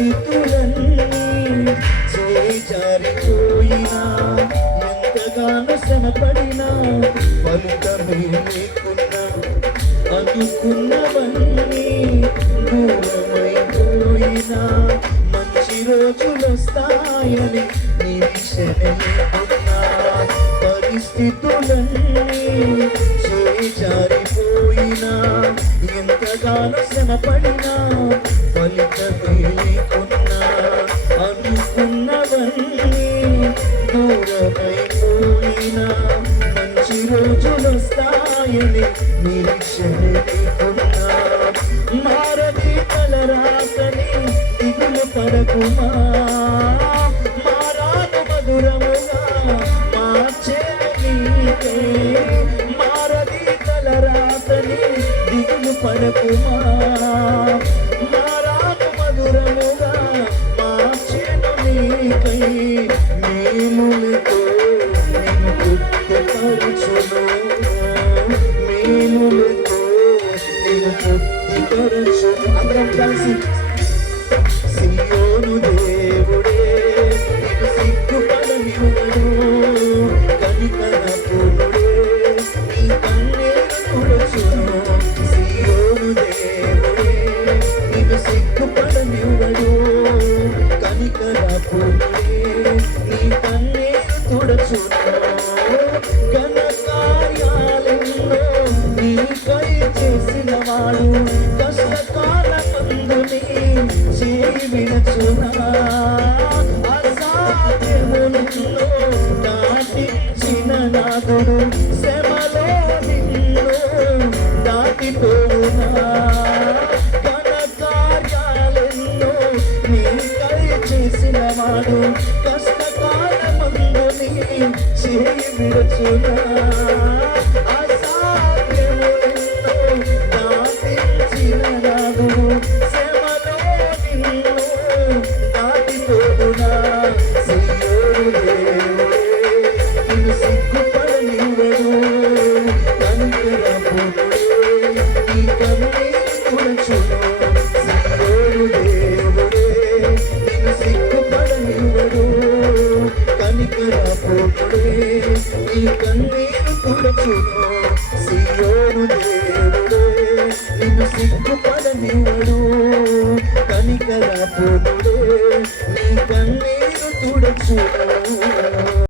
పరిస్థితులన్నీ చేజారిపోయినా ఎంతగానో శ్రమపడినా ఫలితమే లేకున్నా అనుకున్నవన్నీ దూరమైపోయినా మంచి రోజులొస్తాయని నిరీక్షణ లేకున్నా పరిస్థితులన్నీ చేజారిపోయినా ఎంతగానో శ్రమపడినా ఫలితమే లేకున్నా అనుకున్నవన్నీ దూరమైపోయినా మంచి రోజులొస్తాయని నిరీక్షణ లేకున్నా మారది కలరాకని దిగులు పడకుమా మారాను మధురముగా మార్చే నీకే మారది కలరాకని దిగులు పడకుమా మారాను మధురముగా మార్చెను నీకై మేలులతో నిన్ను తృప్తిపరచును మేలులతో నిన్ను తృప్తిపరచును అందరం కలిసి సియోను దేవుడే నిన్ను సిగ్గుపడనివ్వడు కనికరపుడే నీ కన్నీరు తుడుచును సియోను దేవుడే నిన్ను సిగ్గుపడనివ్వడు కనికరపుడే నీ కన్నీరు తుడుచును ఘన కార్యాలెన్నో నీకై చేసిన వాడు కష్టకాలమందు నీ చేయి విడచునా అసాధ్యములెన్నో దాటించిన నాదుడు శ్రమలో నిన్ను దాటిపోవునా ఘన కార్యాలెన్నో నీకై చేసిన వాడు కష్టకాలమందు నీ చేయి విడచునా అసాధ్యములెన్నో దాటించిన నాదుడు శ్రమలో నిన్ను దాటిపోవునా సియోను దేవుడే నిన్ను సిగ్గుపడనివ్వడు కనికరపుడే నీ కన్నీరు తుడుచును సియోను దేవుడే నిన్ను సిగ్గుపడనివ్వడు కనికరపుడే నీ కన్నీరు తుడుచును సియోను దేవుడే నిన్ను సిగ్గుపడనివ్వడు కనికరపుడే నీ కన్నీరు తుడుచును